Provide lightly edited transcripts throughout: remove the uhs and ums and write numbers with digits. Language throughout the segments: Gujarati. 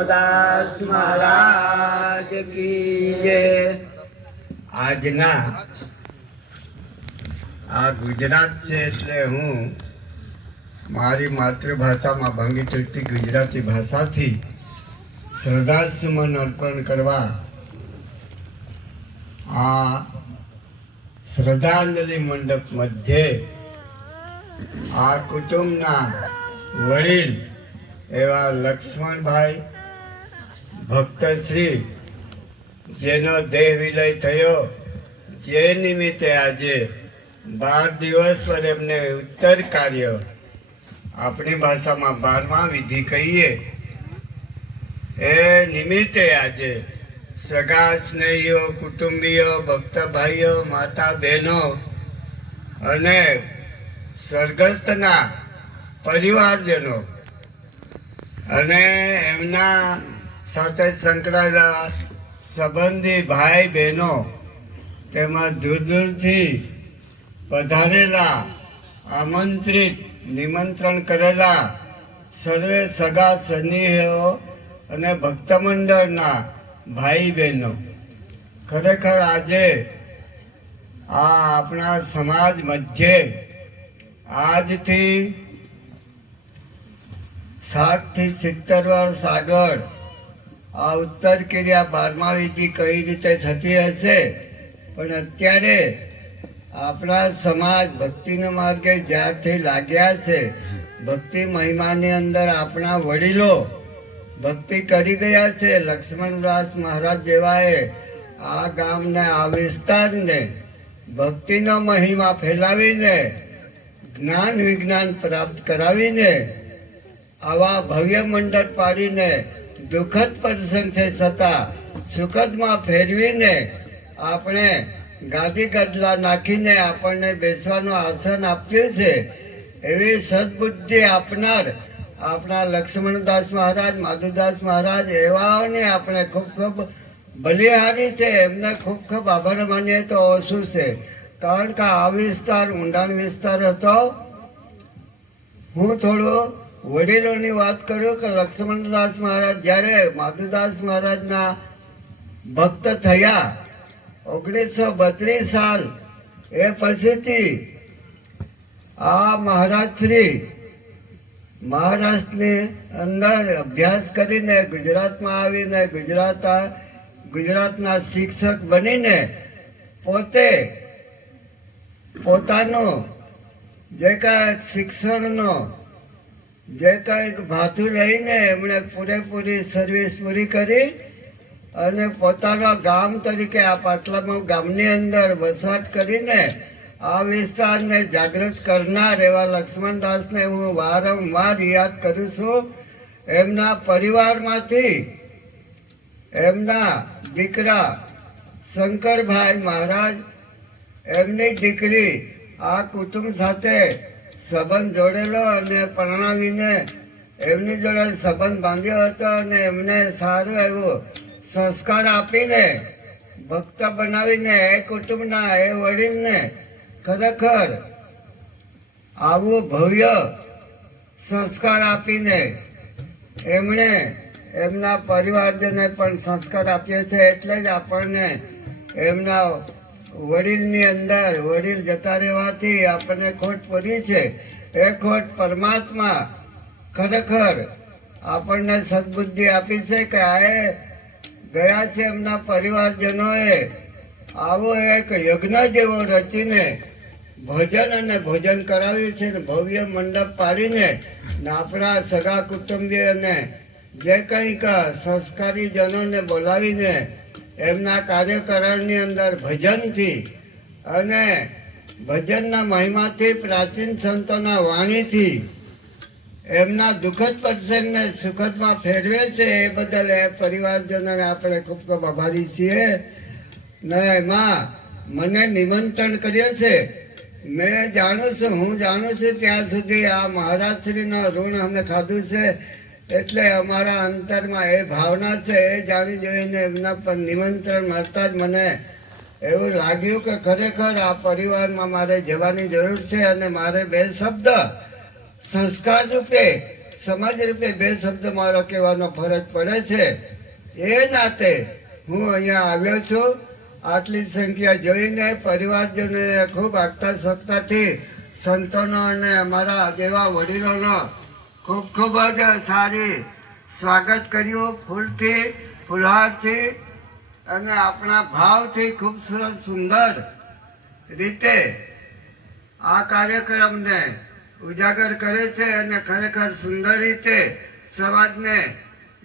લક્ષ્મણદાસ મહારાજ કી જય। આજના આ ગુજરાત છે એટલે હું મારી માતૃભાષામાં ભાંગી તૂટતી ગુજરાતી ભાષાથી શ્રદ્ધાસુમન અર્પણ કરવા આ શ્રદ્ધાંજલિ મંડપ મધ્યે આ કુટુંબના વડીલ એવા લક્ષ્મણભાઈ ભક્તશ્રી જેનો દેહ વિલય થયો, જે નિમિત્તે આજે 12 દિવસ પર એમને ઉત્તર કાર્ય, આપણી ભાષામાં 12મા વિધિ કહીએ, એ નિમિત્તે આજે સગા સ્નેહીઓ, કુટુંબીઓ, ભક્ત ભાઈઓ, માતા બહેનો અને સ્વર્ગસ્થના પરિવારજનો અને એમના સાથે સંકળાયેલા સંબંધી ભાઈ બહેનો તેમાં દૂર દૂરથી પધારેલા, આમંત્રિત, નિમંત્રણ કરેલા સર્વે સગા સ્નેહીઓ અને ભક્ત મંડળના ભાઈ બહેનો, ખરેખર આજે આ આપણા સમાજ મધ્યે આજથી 60 થી 70 વર્ષ આગળ આ ઉત્તર ક્રિયા 12મા વિધિ કઈ રીતે થતી હશે, પણ અત્યારે આપણા સમાજ ભક્તિના માર્ગે જ્યારથી લાગ્યા છે, ભક્તિ મહિમાની અંદર આપણા વડીલો ભક્તિ કરી ગયા છે, લક્ષ્મણદાસ મહારાજ જેવાએ આ ગામને, આ વિસ્તારને ભક્તિનો મહિમા ફેલાવીને જ્ઞાન વિજ્ઞાન પ્રાપ્ત કરાવીને આવા ભવ્ય મંડળ પાડીને દુઃખદ પ્રસંગ છે છતાં સુખદમાં ફેરવીને આપણે ગાદી ગદલા નાખીને આપણને બેસવાનું આસન આપ્યું છે, એવી સદબુદ્ધિ આપનાર આપણા લક્ષ્મણદાસ મહારાજ, માધુદાસ મહારાજ એવાઓને આપણે ખૂબ ખૂબ બલિહારી છે, એમને ખૂબ ખૂબ આભાર માનીએ તો ઓછું છે, કારણ કે આ વિસ્તાર ઊંડાણ વિસ્તાર હતો। હું થોડું વડીલોની વાત કરું કે લક્ષ્મણદાસ મહારાજ જ્યારે માધુદાસ મહારાજના ભક્ત થયા 1932 સાલ, એ પછીથી આ મહારાજ શ્રી મહારાષ્ટ્રની અંદર અભ્યાસ કરીને ગુજરાતમાં આવીને ગુજરાતના શિક્ષક બનીને પોતે પોતાનું જે કાંઈક શિક્ષણનો જે કંઈક ભાથું લઈને એમણે પૂરેપૂરી સર્વિસ પૂરી કરી અને પોતાના ગામ તરીકે આ પાટલામાં ગામની અંદર વસવાટ કરીને આ વિસ્તારને જાગૃત કરનાર એવા લક્ષ્મણદાસને હું વારંવાર યાદ કરું છું। એમના પરિવારમાંથી એમના દીકરા શંકરભાઈ મહારાજ, એમની દીકરી આ કુટુંબ સાથે સંબંધ જોડેલો અને પરણાવીને એમની જોડે સંબંધ બાંધ્યો હતો અને એમને સારું એવું સંસ્કાર આપીને ભક્ત બનાવીને એ કુટુંબના એ વડીલને ખરેખર આવું ભવ્ય સંસ્કાર આપીને એમણે એમના પરિવારજનોને પણ સંસ્કાર આપ્યો છે। એટલે જ આપણને એમના વડીલની અંદર વડીલ જતા રહેવાથી આપણને ખોટ પડી છે, એ ખોટ પરમાત્મા ખરેખર આપણને સદબુદ્ધિ આપી છે કે આ ગયા છે એમના પરિવારજનોએ આવો એક યજ્ઞ જેવો રચીને ભજન અને ભોજન કરાવ્યું છે ને ભવ્ય મંડપ પાડીને આપણા સગા કુટુંબીઓને જે કંઈક સંસ્કારી જનોને બોલાવીને એમના કાર્યકરણની અંદર ભજનથી અને ભજનના મહિમાથી, પ્રાચીન સંતોના વાણીથી એમના દુઃખદ પ્રસંગને સુખદમાં ફેરવે છે, એ બદલ એ પરિવારજનોને આપણે ખૂબ ખૂબ આભારી છીએ। ને એમાં મને નિમંત્રણ કર્યો છે, હું જાણું છું ત્યાં સુધી આ મહારાજશ્રીનો ઋણ અમે ખાધું છે, એટલે અમારા અંતરમાં એ ભાવના છે, એ જાણી જોઈને એમના પર નિમંત્રણ મળતા જ મને એવું લાગ્યું કે ખરેખર આ પરિવારમાં મારે જવાની જરૂર છે અને મારે બે શબ્દ સંસ્કાર રૂપે સમાજ રૂપે બે શબ્દ મારો કહેવાનો ફરજ પડે છે. એ નાતે હું અહીંયા આવ્યો છું. આટલી સંખ્યા જોઈને પરિવારજનોને ખૂબ આગતા સપ્તાહથી સંતોનો અને અમારા જેવા વડીલોનો ખૂબ ખૂબ જ સારી સ્વાગત કર્યું. ફૂલથી, ફુલહારથી અને આપણા ભાવથી ખૂબસૂરત સુંદર રીતે આ કાર્યક્રમને ઉજાગર કરે છે અને ખરેખર સુંદર રીતે સમાજને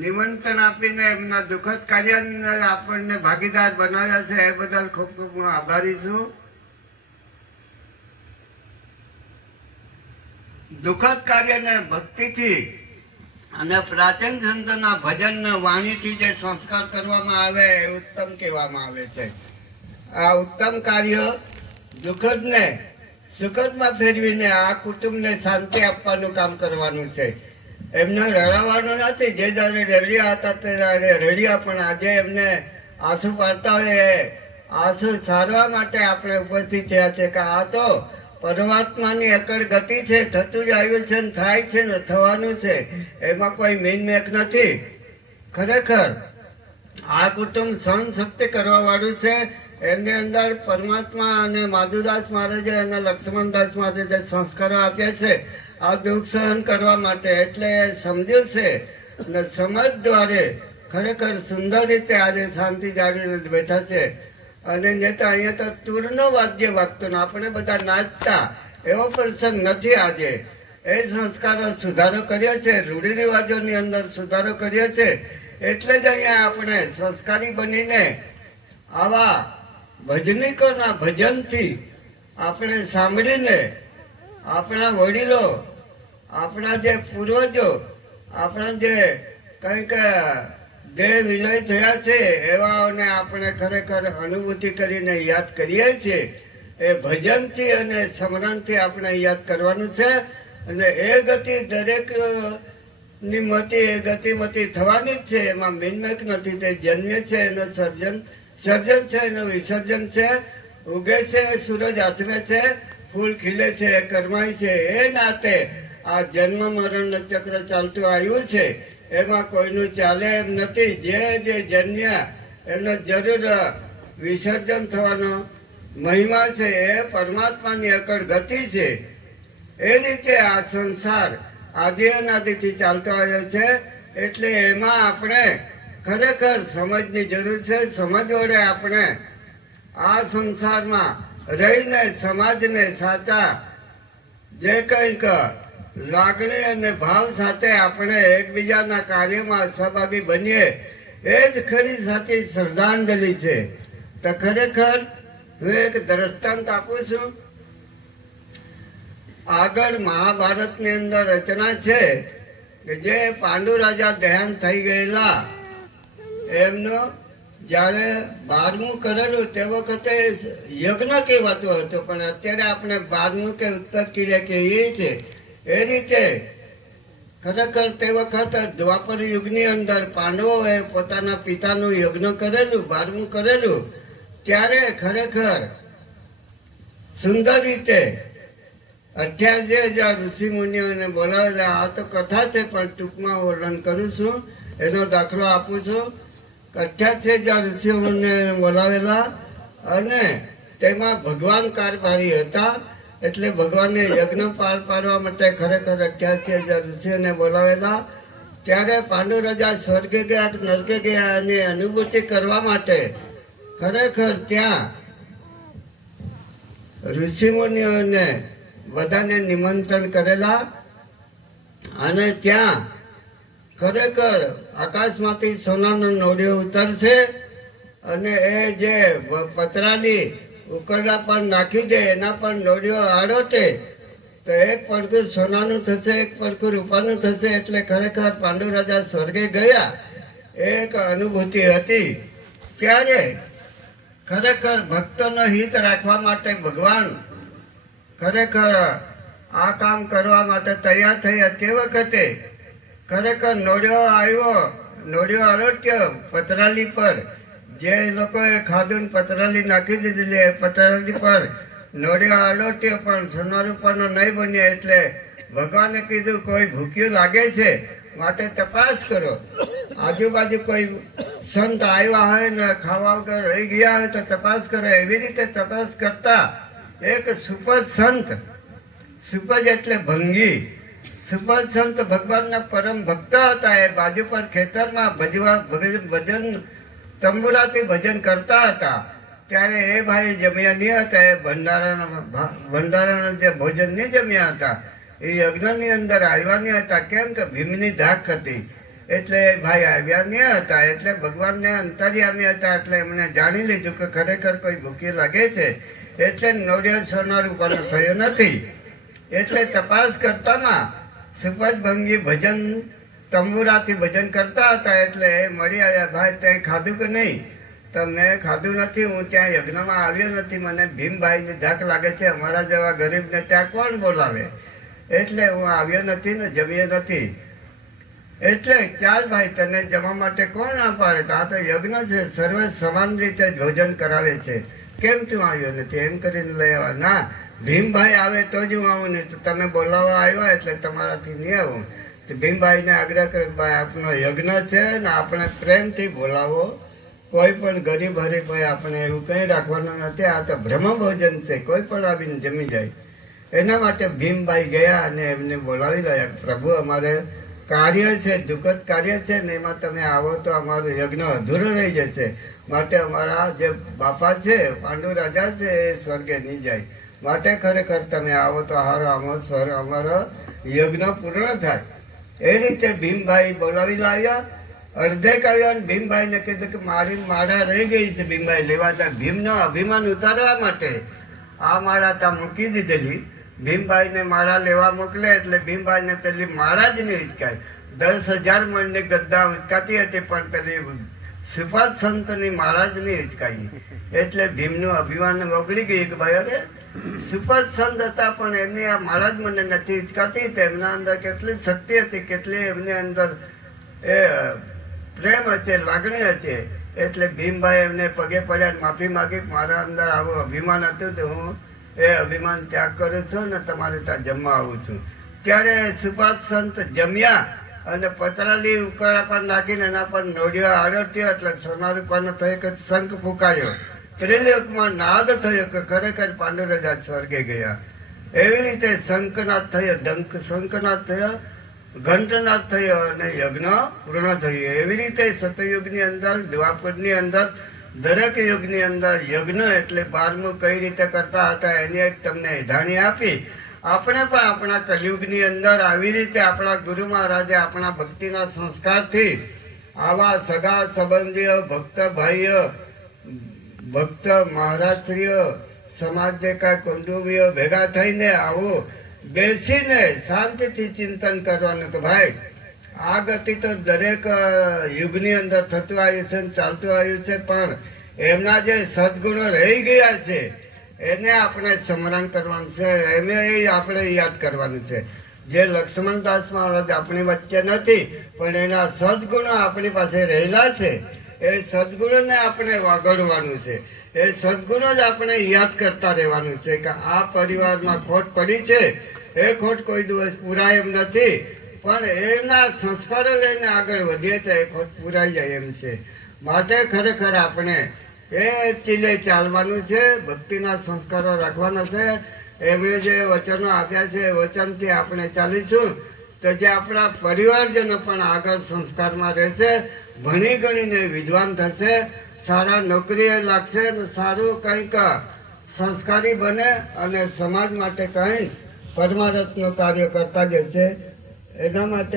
નિમંત્રણ આપીને એમના દુઃખદ કાર્યની અંદર આપણને ભાગીદાર બનાવ્યા છે. એ બદલ ખૂબ ખૂબ હું આભારી છું. દુઃખદ કાર્યને ભક્તિથી અને પ્રાચીન સંતોના ભજન વાણીથી જે સંસ્કાર કરવામાં આવે એ ઉત્તમ કહેવામાં આવે છે. આ ઉત્તમ કાર્ય દુઃખદને સુખદમાં ફેરવીને આ કુટુંબને શાંતિ આપવાનું કામ કરવાનું છે. એમને રડાવવાનું નથી. જે જ્યારે રડ્યા હતા ત્યારે રડ્યા, પણ આજે એમને આંસુ પાડતા હોય એ આંસુ સારવા માટે આપણે ઉપસ્થિત થયા છે કે આ તો પરમાત્માની અકળ ગતિ છે. થતું જ આવ્યું છે ને થાય છે ને થવાનું છે. એમાં કોઈ મીનમેક નથી. ખરેખર આ કુટુંબ સહન શક્તિ કરવા વાળું છે. એની અંદર પરમાત્મા અને માધુદાસ મહારાજે અને લક્ષ્મણદાસ મહારાજે સંસ્કારો આપ્યા છે આ દુઃખ સહન કરવા માટે. એટલે સમજ્યું છે અને સમજ દ્વારે ખરેખર સુંદર રીતે આજે શાંતિ જાળવીને બેઠા છે. અને ને તો અહીંયા તો તુરનો વાદ્ય વાગતો ને આપણે બધા નાચતા એવો પ્રસંગ નથી આજે. એ સંસ્કારો સુધારો કર્યો છે, રૂઢિરિવાજોની અંદર સુધારો કર્યો છે. એટલે જ અહીંયા આપણે સંસ્કારી બનીને આવા ભજનિકોના ભજનથી આપણે સાંભળીને આપણા વડીલો, આપણા જે પૂર્વજો, આપણા જે કંઈક દેહ વિલય થયા છે એવાઓને આપણે ખરેખર અનુભૂતિ કરીને યાદ કરીએ છીએ. એ ભજનથી અને સ્મરણથી આપણે યાદ કરવાનું છે. અને એ ગતિ દરેક ની મતિ એ ગતિમતી થવાની જ છે. એમાં મિનમેક નથી. તે જન્મે છે એનું સર્જન છે એનું વિસર્જન છે. ઉગે છે, સૂરજ આથમે છે, ફૂલ ખીલે છે, કરમાય છે. એ નાતે આ જન્મ મરણ ચક્ર ચાલતું આવ્યું છે. એમાં કોઈનું ચાલે એમ નથી. જે જન્મ્યા એમને જરૂર વિસર્જન થવાનો મહિમા છે. એ પરમાત્માની અકળ ગતિ છે. એ રીતે આ સંસાર આદિ અનાદિથી ચાલતો આવ્યો છે. એટલે એમાં આપણે ખરેખર સમજની જરૂર છે. સમજ વડે આપણે આ સંસારમાં રહીને સમાજને સાચા જે કંઈક લાગણી અને ભાવ સાથે આપણે એકબીજાના કાર્યમાં સહભાગી બનીએ એ જ ખરી સાચી શ્રદ્ધાંજલિ છે. તો ખરેખર હું એક દ્રષ્ટાંત આપું છું. આગળ મહાભારતની અંદર રચના છે કે જે પાંડુ રાજા દેહાંત થઈ ગયેલા એમનો જ્યારે 12મું કરેલું તે વખતે યજ્ઞ કહેવાતું હતું, પણ અત્યારે આપણે 12મું કે ઉત્તર ક્રિયા કહીએ છીએ. એ રીતે ખરેખર તે વખત દ્વાપર યુગની અંદર પાંડવોએ પોતાના પિતાનું યજ્ઞ કરેલું, 12મું કરેલું. ત્યારે ખરેખર સુંદર રીતે 88,000 ઋષિ મુનિઓને બોલાવેલા. આ તો કથા છે પણ ટૂંકમાં વર્ણન કરું છું, એનો દાખલો આપું છું. 88,000 ઋષિઓને બોલાવેલા અને તેમાં ભગવાન કારભારી હતા. એટલે ભગવાનને યજ્ઞ પાર પાડવા માટે ખરેખર 88,000 ઋષિઓને બોલાવેલા. ત્યારે પાંડુ રાજા સ્વર્ગે ગયા કે નરકે ગયા એની અનુભૂતિ કરવા માટે ખરેખર ત્યાં ઋષિમુનિઓને બધાને નિમંત્રણ કરેલા. અને ત્યાં ખરેખર આકાશમાંથી સોનાનો નોળિયો ઉતરશે અને એ જે પતરાલી ઉકરડા પર નાખી દે એના પર નોળિયો આડોટે તો એક પડખું સોનાનું થશે, એક પડખું રૂપાનું થશે. એટલે ખરેખર પાંડુ રાજા સ્વર્ગે ગયા એક અનુભૂતિ હતી. ત્યારે ખરેખર ભક્તોનો હિત રાખવા માટે ભગવાન ખરેખર આ કામ કરવા માટે તૈયાર થયા. તે વખતે ખરેખર નોળિયો આવ્યો, નોળિયો આરોટ્યો પતરાલી પર. જે લોકોએ ખાધું પતરાલી નાખી દીધેલી પતરાલી પર નોળિયો આરોટ્યો, પણ સોના રૂપાનો નહીં બન્યો. એટલે ભગવાને કીધું કોઈ ભૂખ્યું લાગે છે માટે તપાસ કરો. આજુબાજુ કોઈ સંત આવ્યા હોય ને ખાવા વગર રહી ગયા હોય તો તપાસ કરો. એવી રીતે તપાસ કરતા એક સુપજ સંત, સુપજ એટલે ભંગી, સુપજ સંત ભગવાનના પરમ ભક્ત હતા. એ બાજુ પર ખેતરમાં ભજન તંબુરાથી ભજન કરતા હતા. ત્યારે એ ભાઈ જમ્યા નહીં હતા. એ ભંડારાના જે ભોજન નહીં જમ્યા હતા એ યજ્ઞની અંદર આવ્યા નહીં હતા. કેમ કે ભીમની ધાક હતી એટલે એ ભાઈ આવ્યા નહીં હતા. એટલે ભગવાનને અંતર્યામી હતા એટલે એમણે જાણી લીધું કે ખરેખર કોઈ ભૂખી લાગે છે. એટલે નોડિયો સોના રૂપાનો થયો નથી. એટલે તપાસ કરતામાં સુપજ ભંગી ભજન તંબુરાથી ભજન કરતા હતા. એટલે એ મળી આવ્યા, ભાઈ તે ખાધું કે નહીં? તો મેં ખાધું નથી, હું ત્યાં યજ્ઞમાં આવ્યો નથી, મને ભીમભાઈની ધાક લાગે છે, અમારા જેવા ગરીબને ત્યાં કોણ બોલાવે, એટલે હું આવ્યો નથી ને જમ્યો નથી. એટલે ચાલ ભાઈ તને જમવા માટે કોણ ના પાડે? તો આ તો યજ્ઞ છે, સર્વે સમાન રીતે જ ભોજન કરાવે છે, કેમ તું આવ્યો નથી? એમ કરીને લઈ આવ્યા. ના, ભીમભાઈ આવે તો જ હું આવું, નહીં તો તમે બોલાવવા આવ્યા એટલે તમારાથી નહીં આવું. તો ભીમભાઈને આગ્રહ કર્યો, ભાઈ આપનો યજ્ઞ છે ને આપણે પ્રેમથી બોલાવો, કોઈ પણ ગરીબ હરીભાઈ આપણે એવું કંઈ રાખવાનું નથી. આ તો બ્રહ્મ ભોજન છે, કોઈ પણ આવીને જમી જાય. એના માટે ભીમભાઈ ગયા અને એમને બોલાવી લાયા. પ્રભુ અમારે કાર્ય છે, દુઃખદ કાર્ય છે ને એમાં તમે આવો તો અમારો યજ્ઞ અધૂરો રહી જશે. માટે અમારા જે બાપા છે પાંડુ રાજા છે એ સ્વર્ગે નહીં જાય. માટે ખરેખર તમે આવો તો અમારો યજ્ઞ પૂર્ણ થાય. એ રીતે ભીમભાઈ બોલાવી લાવ્યા. અડધે કહ્યું અને ભીમભાઈને કીધું કે મારી માળા રહી ગઈ છે. ભીમભાઈ લેવા હતા. ભીમનો અભિમાન ઉતારવા માટે આ માળા ત્યાં મૂકી દીધેલી. ભીમભાઈને માળા લેવા મોકલે એટલે ભીમભાઈને પેલી માળા જ નહીં ઉચકાય. 10,000 મણની ગદ્દા ઉચકાતી હતી પણ પેલી સુપાત સંતની માળા જ નહીં ઉચકાઈ. એટલે ભીમનું અભિમાન ઓગળી ગયું કે ભાઈ અરે સુપાત સંત હતા પણ એમની આ માળા જ મને નથી ઉચકાતી. એમના અંદર કેટલી શક્તિ હતી, કેટલી એમની અંદર એ પ્રેમ હશે, લાગણી હશે. એટલે ભીમભાઈ એમને પગે પડ્યા, માફી માગી. મારા અંદર આવું અભિમાન હતું તો હું એ અભિમાન ત્યાગ કરું છું ને તમારે ત્યાં જમવા આવું છું. ત્યારે સુપાત સંત જમ્યા અને પતરાલી ઉકાળા પર નાખીને એના પર નોડિયો આડોટ્યો એટલે સોના રૂપાનો થયો કે શંખ ફૂંકાયો. ત્રિલોકમાં નાદ થયો કે ખરેખર પાંડુરાજા સ્વર્ગે ગયા. એવી રીતે શંખનાદ થયો, શંખનાદ થયો, ઘંટનાદ થયો અને યજ્ઞ પૂર્ણ થયું. એવી રીતે સતયુગની અંદર, દ્વાપરની અંદર, દરેક યુગની અંદર યજ્ઞ એટલે 12મું કઈ રીતે કરતા હતા એની એક તમને એધાણી આપી. આપણે પણ આપણા કલયુગની અંદર આવી રીતે આપણા ગુરુ મહારાજે આપણા ભક્તિના સંસ્કારથી આવા સગા સંબંધીઓ, ભક્ત ભાઈઓ, ભક્ત મહારાજશ્રીઓ, સમાજ જે કાંઈ કુટુંબીઓ ભેગા થઈને આવું બેસીને શાંતિથી ચિંતન કરવાનું કે ભાઈ આ ગતિ તો દરેક યુગની અંદર થતું આવ્યું છે, ચાલતું આવ્યું છે, પણ એમના જે સદગુણો રહી ગયા છે એને આપણે સ્મરણ કરવાનું છે, એને આપણે યાદ કરવાનું છે. જે લક્ષ્મણદાસ મહારાજ આપણી વચ્ચે નથી પણ એના સદગુણો આપણી પાસે રહેલા છે. એ સદગુણોને આપણે વાગડવાનું છે. એ સદગુણો જ આપણે યાદ કરતા રહેવાનું છે કે આ પરિવારમાં ખોટ પડી છે, એ ખોટ કોઈ દિવસ પૂરાય એમ નથી, પણ એના સંસ્કારો લઈને આગળ વધીએ તો એ ખોટ પૂરાઈ જાય એમ છે. માટે ખરેખર આપણે એ ચીલે ચાલવાનું છે, ભક્તિના સંસ્કારો રાખવાના છે. એમણે જે વચનો આપ્યા છે એ વચનથી આપણે ચાલીશું તો જે આપણા પરિવારજનો પણ આગળ સંસ્કારમાં રહેશે, ભણી ગણીને વિદ્વાન થશે, સારા નોકરીએ લાગશે અને સારું કંઈક સંસ્કારી બને અને સમાજ માટે કંઈ પરમારથનું કાર્ય કરતા જશે. એના માટે